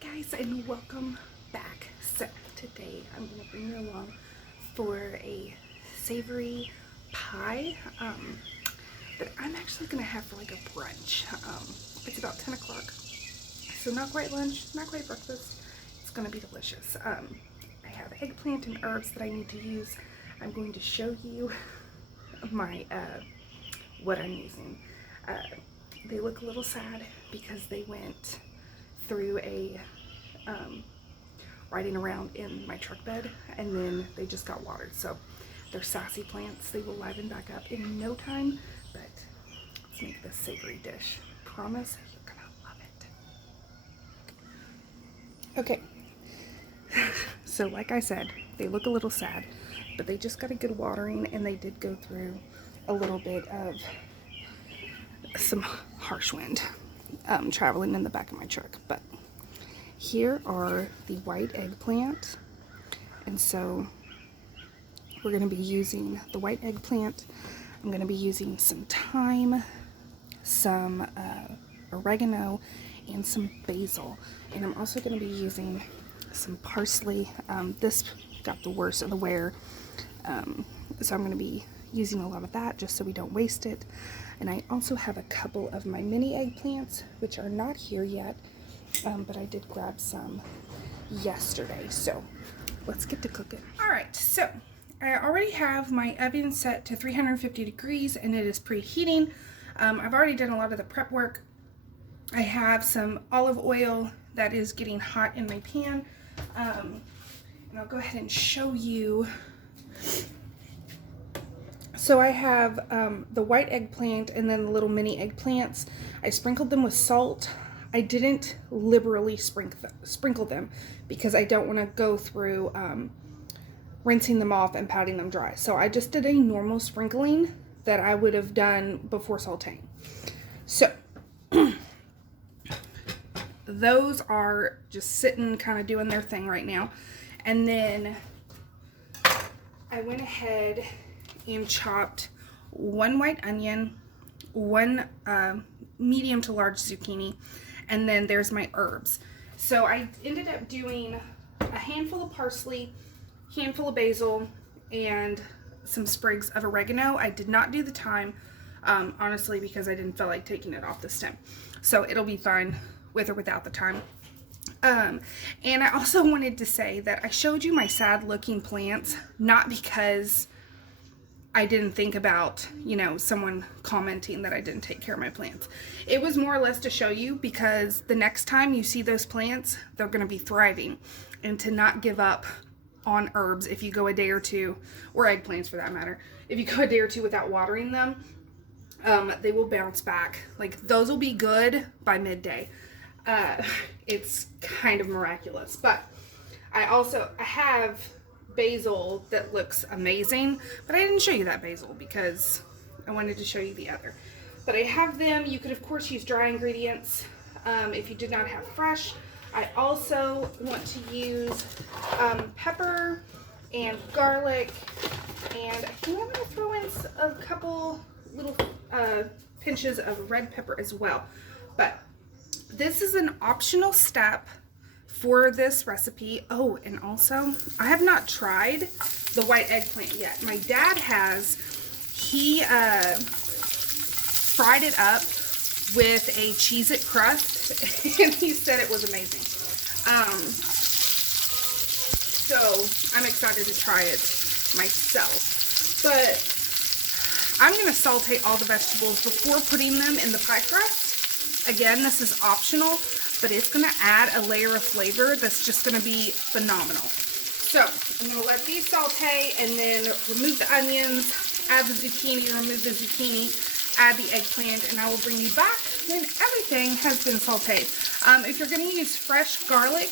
guys, and welcome back. So today I'm going to bring you along for a savory pie that I'm actually going to have for like a brunch. It's about 10 o'clock, so not quite lunch, not quite breakfast. It's going to be delicious. I have eggplant and herbs that I need to use. I'm going to show you my what I'm using. They look a little sad because they went through a riding around in my truck bed and then they just got watered. So they're sassy plants. They will liven back up in no time, but let's make this savory dish. Promise you're gonna love it. Okay, so like I said, they look a little sad, but they just got a good watering and they did go through a little bit of some harsh wind traveling in the back of my truck. But here are the white eggplant, and so we're going to be using the white eggplant. I'm going to be using some thyme, some oregano, and some basil, and I'm also going to be using some parsley. This got the worst of the wear, so I'm going to be using a lot of that just so we don't waste it. And I also have a couple of my mini eggplants, which are not here yet, but I did grab some yesterday. So let's get to cooking. All right, so I already have my oven set to 350 degrees and it is preheating. I've already done a lot of the prep work. I have some olive oil that is getting hot in my pan. And I'll go ahead and show you. So I have the white eggplant and then the little mini eggplants. I sprinkled them with salt. I didn't liberally sprinkle them because I don't want to go through rinsing them off and patting them dry. So I just did a normal sprinkling that I would have done before sauteing. So those are just sitting kind of doing their thing right now. And then I went ahead and chopped one white onion, one medium to large zucchini, and then there's my herbs. So I ended up doing a handful of parsley, handful of basil, and some sprigs of oregano. I did not do the thyme, honestly, because I didn't feel like taking it off the stem. So it'll be fine with or without the thyme. And I also wanted to say that I showed you my sad looking plants, not because I didn't think about, you know, someone commenting that I didn't take care of my plants. It was more or less to show you because the next time you see those plants, they're going to be thriving, and to not give up on herbs if you go a day or two, or eggplants for that matter. If you go a day or two without watering them, they will bounce back. Like, those will be good by midday. It's kind of miraculous. But I have basil that looks amazing, but I didn't show you that basil because I wanted to show you the other. But I have them. You could of course use dry ingredients if you did not have fresh. I also want to use pepper and garlic, and I think I'm going to throw in a couple little pinches of red pepper as well. But this is an optional step for this recipe. Oh, and also, I have not tried the white eggplant yet. My dad has. He fried it up with a Cheez-It crust, and he said it was amazing. So I'm excited to try it myself. But I'm going to saute all the vegetables before putting them in the pie crust. Again, this is optional, but it's going to add a layer of flavor that's just going to be phenomenal. So I'm going to let these saute and then remove the onions, add the zucchini, remove the zucchini, add the eggplant, and I will bring you back when everything has been sauteed. If you're going to use fresh garlic,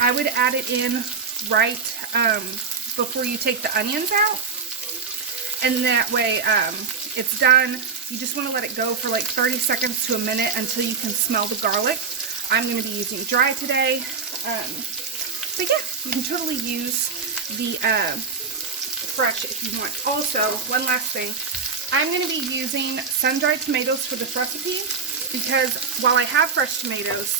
I would add it in right before you take the onions out. And that way it's done. You just want to let it go for like 30 seconds to a minute until you can smell the garlic. I'm going to be using dry today. But yeah, you can totally use the fresh if you want. Also, one last thing. I'm going to be using sun-dried tomatoes for this recipe because while I have fresh tomatoes,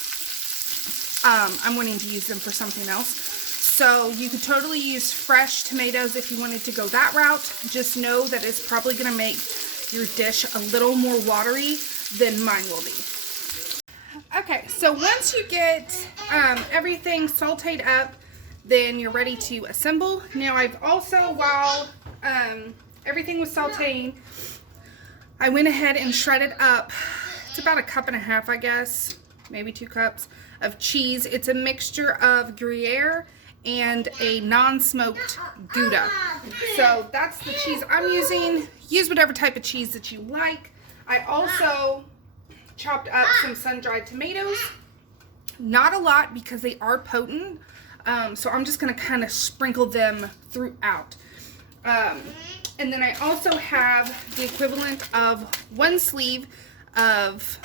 I'm wanting to use them for something else. So you could totally use fresh tomatoes if you wanted to go that route. Just know that it's probably going to make your dish a little more watery than mine will be. Okay, so once you get everything sauteed up, then you're ready to assemble. Now I've also, while everything was sauteing, I went ahead and shredded up, it's about 1.5 cups, I guess, maybe 2 cups of cheese. It's a mixture of Gruyere and a non-smoked Gouda. So that's the cheese I'm using. Use whatever type of cheese that you like. I also chopped up some sun-dried tomatoes. Not a lot because they are potent. So I'm just going to kind of sprinkle them throughout. And then I also have the equivalent of 1 sleeve of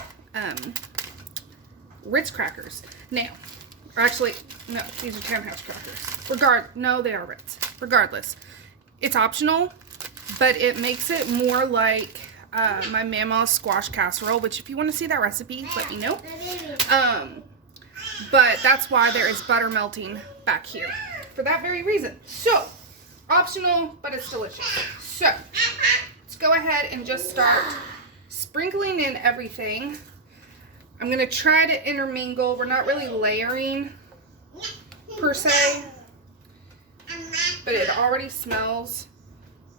Ritz crackers. Now, or actually, no, these are Townhouse crackers. No, they are Ritz. Regardless, it's optional, but it makes it more like my Mama's squash casserole, which if you want to see that recipe, let me know. But that's why there is butter melting back here, for that very reason. So, optional, but it's delicious. So, let's go ahead and just start sprinkling in everything. I'm going to try to intermingle. We're not really layering, per se, but it already smells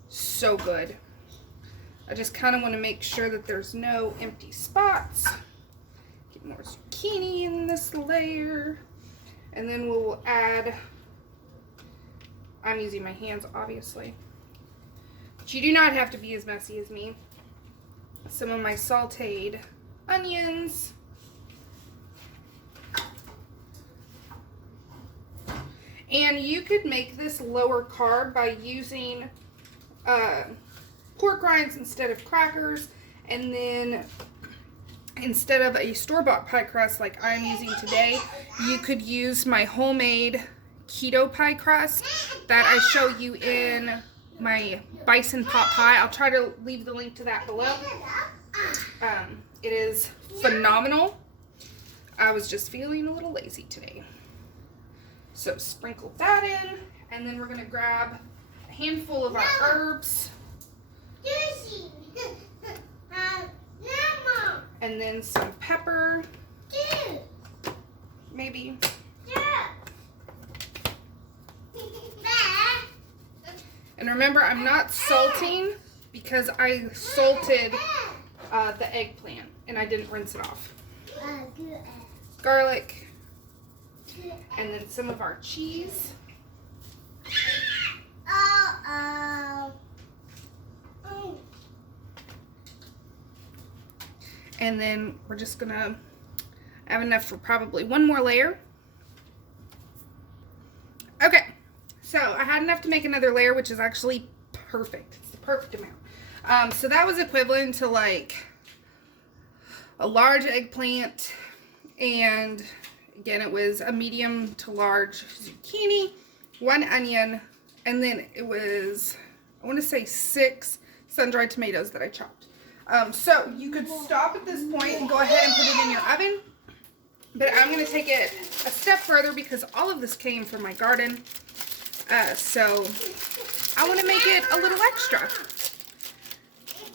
so good. I just kind of want to make sure that there's no empty spots. Get more zucchini in this layer. And then we'll add, I'm using my hands obviously, but you do not have to be as messy as me. Some of my sauteed onions. And you could make this lower carb by using pork rinds instead of crackers, and then instead of a store-bought pie crust like I'm using today, you could use my homemade keto pie crust that I show you in my bison pot pie. I'll try to leave the link to that below. It is phenomenal. I was just feeling a little lazy today. So sprinkle that in, and then we're going to grab a handful of our herbs. And then some pepper. Maybe. And remember, I'm not salting because I salted the eggplant and I didn't rinse it off. Garlic. And then some of our cheese. And then we're just gonna have enough for probably 1 more layer. Okay, so I had enough to make another layer, which is actually perfect. It's the perfect amount. So that was equivalent to like a large eggplant, and again, it was a medium to large zucchini, 1 onion, and then it was, I want to say 6 sun-dried tomatoes that I chopped. So you could stop at this point and go ahead and put it in your oven, but I'm going to take it a step further because all of this came from my garden. So I want to make it a little extra.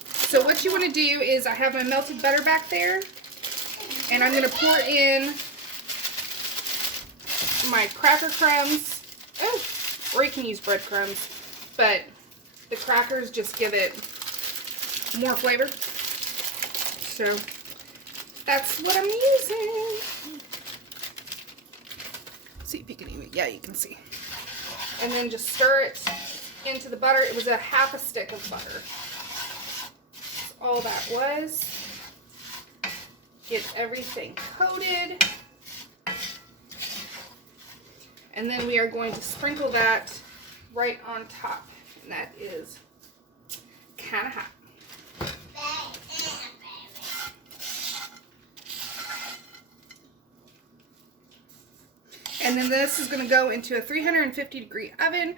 So what you want to do is, I have my melted butter back there, and I'm going to pour in my cracker crumbs. Oh, or you can use breadcrumbs, but the crackers just give it more flavor. So that's what I'm using. See if you can even, yeah, you can see. And then just stir it into the butter. It was a half a stick of butter. That's all that was. Get everything coated. And then we are going to sprinkle that right on top. And that is kind of hot. And then this is going to go into a 350-degree oven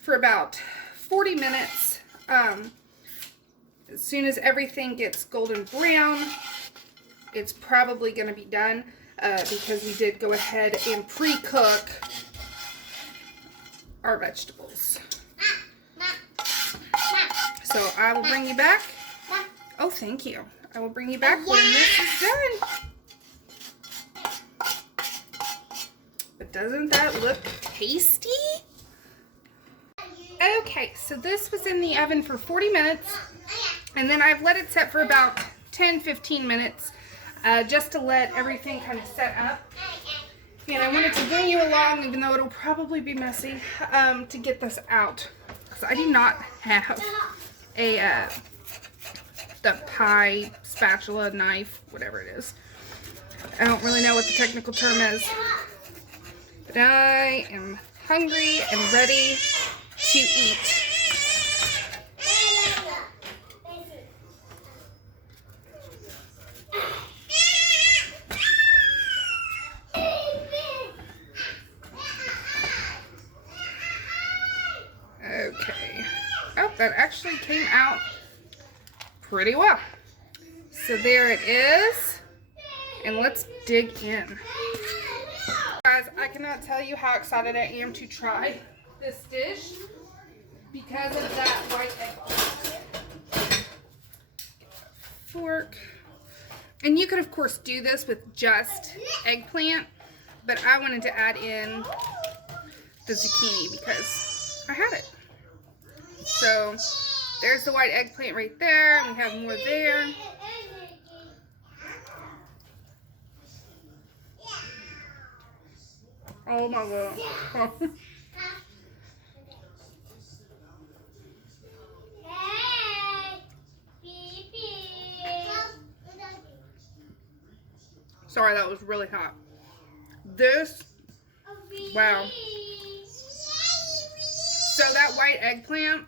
for about 40 minutes. As soon as everything gets golden brown, it's probably going to be done. because we did go ahead and pre-cook our vegetables. So I will bring you back. Oh, thank you. I will bring you back when this is done. But doesn't that look tasty? Okay, so this was in the oven for 40 minutes. And then I've let it set for about 10-15 minutes just to let everything kind of set up. And I wanted to bring you along, even though it'll probably be messy, to get this out. Because I do not have the pie spatula, knife, whatever it is. I don't really know what the technical term is. But I am hungry and ready to eat. Okay. Oh, that actually came out pretty well. So there it is. And let's dig in. Guys, I cannot tell you how excited I am to try this dish because of that white egg. Fork. And you could, of course, do this with just eggplant, but I wanted to add in the zucchini because I had it. So there's the white eggplant right there, and we have more there. Oh my god. Sorry, that was really hot. This, wow. So that white eggplant,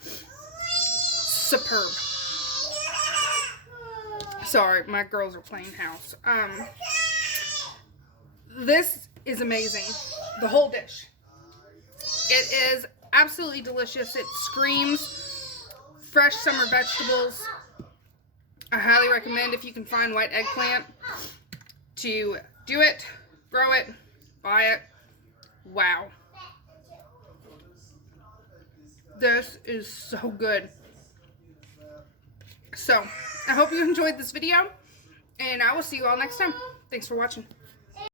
superb. Sorry, my girls are playing house. This is amazing. The whole dish. It is absolutely delicious. It screams fresh summer vegetables. I highly recommend, if you can find white eggplant, to do it, grow it, buy it. Wow. This is so good. So, I hope you enjoyed this video, and I will see you all next time. Thanks for watching.